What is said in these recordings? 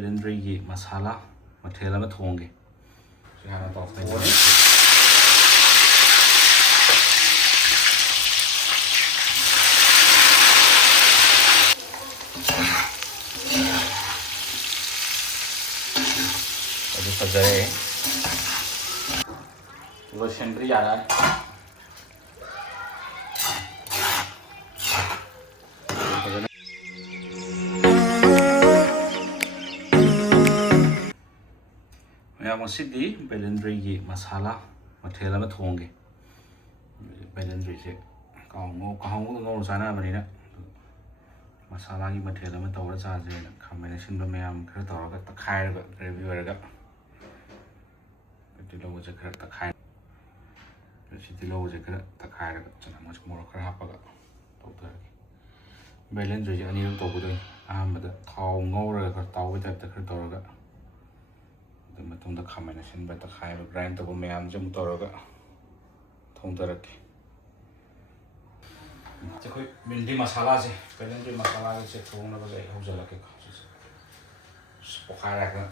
ꯕꯦꯂꯦꯟꯗ꯭ꯔꯤꯒꯤ ꯃꯁꯥꯂꯥ ꯃꯊꯦꯜ ꯑꯃ ꯊꯣꯡꯒꯦ꯫ ꯁꯤ ꯍꯥꯟꯅ ꯇꯧꯊꯣꯛꯑꯅꯤ꯫ ꯑꯗꯨ ꯐꯖꯔꯦ꯫ ꯂꯣꯏꯁꯤꯟꯕꯗꯤ ꯌꯥꯔꯛꯑꯅꯤ꯫ ꯉꯁꯤꯗꯤ ꯕꯦꯂꯦꯟꯗ꯭ꯔꯤꯒꯤ ꯃꯁꯥꯂꯥ ꯃꯊꯦꯜ ꯑꯃ ꯊꯣꯡꯒꯦ꯫ ꯕꯦꯂꯦꯟꯗ꯭ꯔꯤꯁꯦ ꯀꯥꯡꯍꯧꯒ ꯉꯧꯔ ꯆꯥꯅꯕꯅꯤꯅ ꯃꯁꯥꯂꯥꯒꯤ ꯃꯊꯦꯜ ꯑꯃ ꯇꯧꯔ ꯆꯥꯁꯦꯅ ꯈꯥꯃꯦꯟ ꯑꯁꯤꯟꯕ ꯃꯌꯥꯝ ꯈꯔ ꯇꯧꯔꯒ ꯇꯛꯈꯥꯏꯔꯒ ꯒ꯭ꯔꯦꯚꯤ ꯑꯣꯏꯔꯒ ꯇꯤꯜꯍꯧꯁꯦ ꯈꯔ ꯇꯛꯈꯥꯏꯔꯒ ꯆꯅꯝ ꯃꯣꯔꯣꯛ ꯈꯔ ꯍꯥꯞꯄꯒ ꯇꯧꯊꯔꯒꯦ꯫ ꯕꯦꯂꯦꯟꯗ꯭ꯔꯤꯁꯦ ꯑꯅꯤꯔꯛ ꯇꯧꯒꯗꯣꯏꯅꯤ꯫ ꯑꯍꯥꯟꯕꯗ ꯊꯥꯎ ꯉꯧꯔꯒ ꯈꯔ ꯇꯥꯎꯕꯩ ꯇꯥꯏꯞꯇ ꯈꯔ ꯇꯧꯔꯒ ꯑꯗꯨ ꯃꯇꯨꯡꯗ ꯈꯥꯃꯦꯟ ꯑꯁꯤꯟꯕ ꯇꯛꯈꯥꯏꯕ ꯒ꯭ꯔꯥꯏꯟ ꯇꯧꯕ ꯃꯌꯥꯝꯁꯦ ꯑꯃꯨꯛ ꯇꯧꯔꯒ ꯊꯣꯡꯊꯔꯛꯀꯦ꯫ ꯑꯩꯈꯣꯏ ꯕꯦꯂꯦꯟꯗ꯭ꯔꯤ ꯃꯁꯥꯂꯥꯁꯦ ꯊꯣꯡꯅꯕꯁꯦ ꯑꯩ ꯍꯧꯖꯤꯜꯂꯛꯀꯦꯀꯣ꯫ ꯁꯤꯁꯦ ꯄꯣꯈꯥꯏꯔꯒ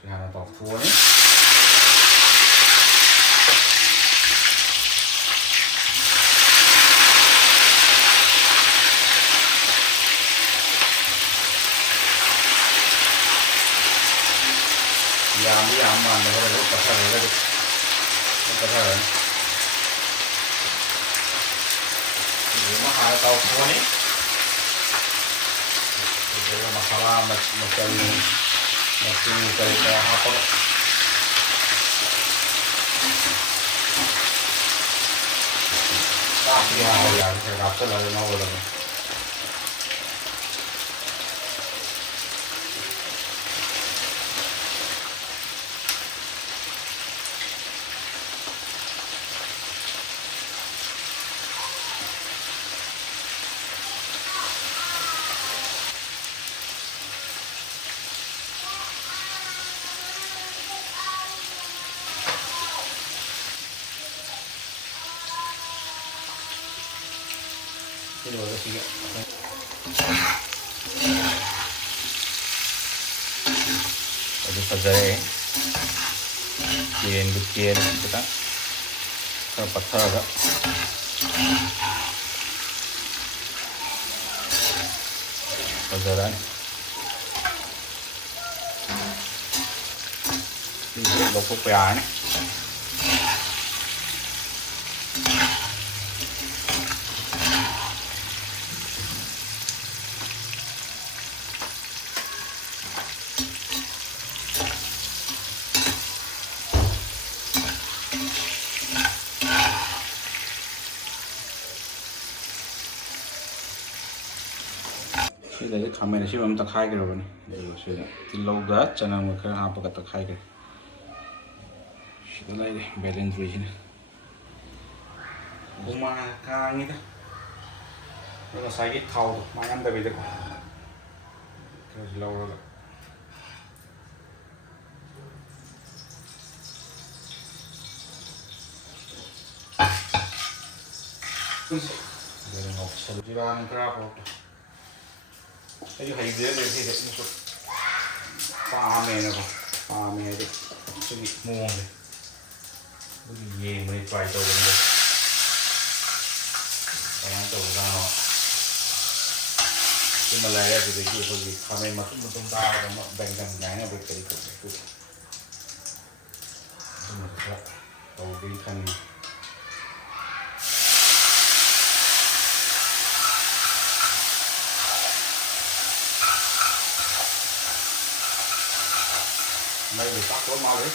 ꯁꯤ ꯍꯥꯟꯅ ꯇꯧꯊꯣꯛꯑꯅꯤ꯫ ꯌꯥꯝꯗꯤ ꯌꯥꯝ ꯃꯥꯟꯗ ꯍꯣꯔꯦꯟ ꯑꯗꯨꯝ ꯄꯠꯊꯔꯒꯗꯤ ꯄꯠꯊꯔꯅꯤ꯫ ꯁꯤꯁꯤꯃ ꯍꯥꯟꯅ ꯇꯧꯊꯣꯛꯑꯅꯤ꯫ ꯑꯗꯨꯒ ꯃꯁꯥꯂꯥ ꯃꯆꯜ ꯃꯆꯨ ꯀꯔꯤ ꯀꯔꯥ ꯍꯥꯞꯄꯒ ꯆꯥꯛꯁꯤ ꯈꯔ ꯍꯥꯞꯆꯤꯜꯂꯒ ꯉꯧꯒꯗꯕꯅꯤ꯫ ꯑꯗꯨ ꯐꯖꯔꯦ꯫ ꯀꯦꯟꯕꯨ ꯀꯦꯜꯂꯦ ꯈꯤꯇꯪ ꯈꯔ ꯄꯠꯊꯔꯒ ꯐꯖꯔꯛꯑꯅꯤ꯫ ꯁꯤꯁꯦ ꯂꯧꯊꯣꯛꯄ ꯌꯥꯔꯅꯤ꯫ ꯁꯤꯗꯒꯤ ꯈꯥꯃꯦꯟ ꯑꯁꯤꯟꯕ ꯑꯃ ꯇꯛꯈꯥꯏꯈ꯭ꯔꯕꯅꯤ꯫ ꯑꯗꯨꯒ ꯁꯤꯗ ꯇꯤꯜꯍꯧꯒ ꯆꯅꯝꯒ ꯈꯔ ꯍꯥꯞꯄꯒ ꯇꯛꯈꯥꯏꯈ꯭ꯔꯦ꯫ ꯁꯤꯗ ꯂꯩꯔꯦ ꯕꯦꯂꯦꯟꯗ꯭ꯔꯤꯁꯤꯅ꯫ ꯍꯨꯃꯥꯡ ꯀꯥꯡꯉꯤꯗ ꯉꯁꯥꯏꯒꯤ ꯊꯥꯎꯗꯣ ꯃꯥꯡꯍꯟꯗꯕꯤꯗꯀꯣ ꯈꯔꯁꯤ ꯂꯧꯔꯒ ꯉꯧꯁꯜꯂꯁꯤꯔꯥꯅ ꯈꯔ ꯍꯥꯞꯄ ꯑꯩꯁꯨ ꯍꯩꯖꯗꯦ ꯁꯤꯁꯦ ꯑꯃꯨꯛꯁꯨ ꯄꯥꯝꯃꯦꯅꯀꯣ ꯄꯥꯝꯃꯦ ꯍꯥꯏꯗꯤ ꯁꯤꯒꯤ ꯃꯑꯣꯡꯁꯦ ꯑꯗꯨꯒꯤ ꯌꯦꯡꯕꯅꯤ ꯇ꯭ꯔꯥꯏ ꯇꯧꯕꯅꯤꯗ ꯀꯃꯥꯏꯅ ꯇꯧꯕꯖꯥꯠꯅꯣ꯫ ꯁꯤꯃ ꯂꯩꯔꯦ꯫ ꯑꯗꯨꯗꯒꯤ ꯑꯩꯈꯣꯏꯒꯤ ꯈꯥꯃꯦꯟ ꯃꯇꯨꯝ ꯇꯥꯔꯒ ꯑꯃ ꯕꯦꯡꯒꯟ ꯍꯥꯏꯅꯕ ꯀꯔꯤ ꯑꯗꯨꯃꯁꯨ ꯈꯔ ꯇꯧꯒꯦꯅ ꯈꯟꯕꯅꯤ꯫ ꯃꯩꯁꯦ ꯇꯥꯛꯇꯧ ꯃꯥꯜꯂꯦ꯫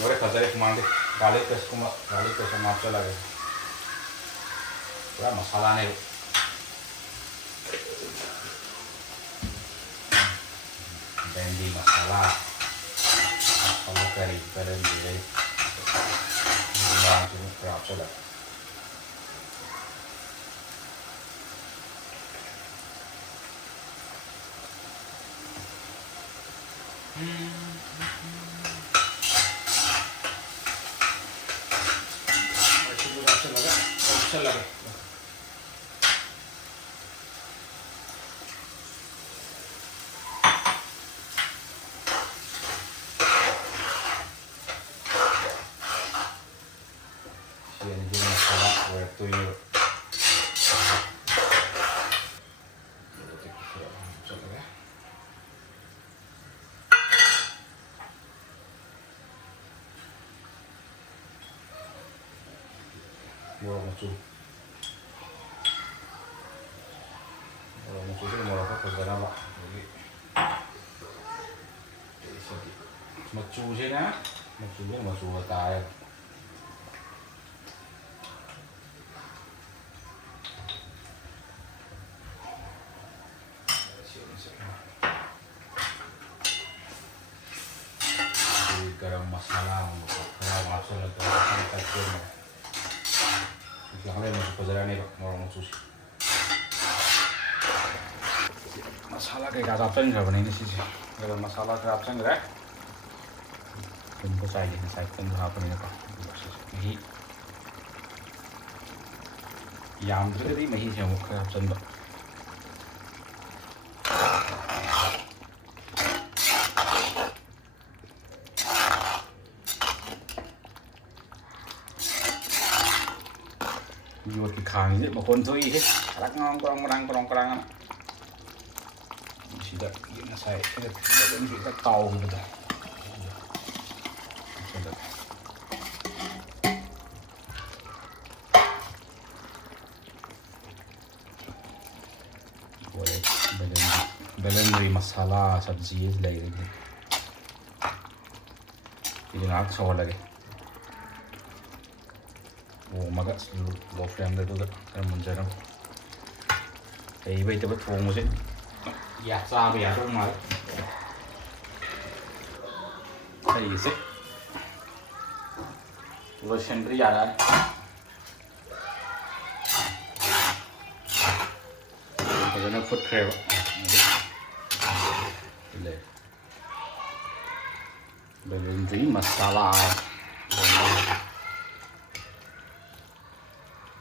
ꯂꯣꯏꯔꯦ ꯐꯖꯔꯦ ꯍꯨꯃꯥꯡꯗꯤ꯫ ꯒꯥꯔꯂꯤꯛ ꯄꯦꯁ ꯑꯃ ꯍꯥꯞꯆꯤꯜꯂꯒꯦ꯫ ꯄꯨꯔꯥ ꯃꯁꯥꯂꯥꯅꯦꯕ꯫ ꯕꯦꯂꯦꯟꯗ꯭ꯔꯤ ꯃꯁꯥꯂꯥ ꯀꯔꯤ ꯕꯦꯂꯦꯟꯗ꯭ꯔꯤ ꯉꯥꯁꯤꯃ ꯈꯔ ꯍꯥꯞꯆꯤꯜꯂꯒꯦ꯫ ꯍꯥꯞꯆꯜꯂꯒꯦ ꯁꯤꯅꯗꯤ ꯃꯁꯥꯂꯥ ꯑꯣꯏꯔꯛꯇꯣꯏꯅꯦꯕ Murah mucu itu murah apa kerjaan apa jadi mucu sih na mucu tayo garam masala kalau masuk lagi kita cium Jangan masuk perjalanan nih Pak, mau khusus masalah kayak kapten nggak benar ini sih kalau masalah kapten nggak tunggu saya tunggu apa nih Pak ini yang terjadi masih siapa kapten Pak buat di kang ini mau konto ini alat ngorong-ngorong sudah gimana saya kita tahu gitu boleh blender masala sabzi lagi ini nak soal lagi maga low flame da duda kar munjaram ei bai ta thong muse ya sa ba ya thong ma ei se lo shendri ya ra Pagana foot crab le belendri masala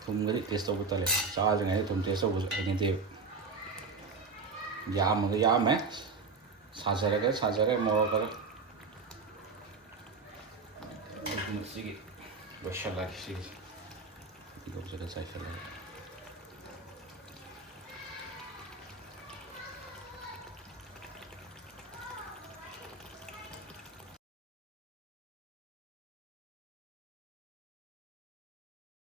thum gari taste of tale cha jang ai thum taste of ani te yam hai sajare mo kar sigi bashala sigi ido jara sai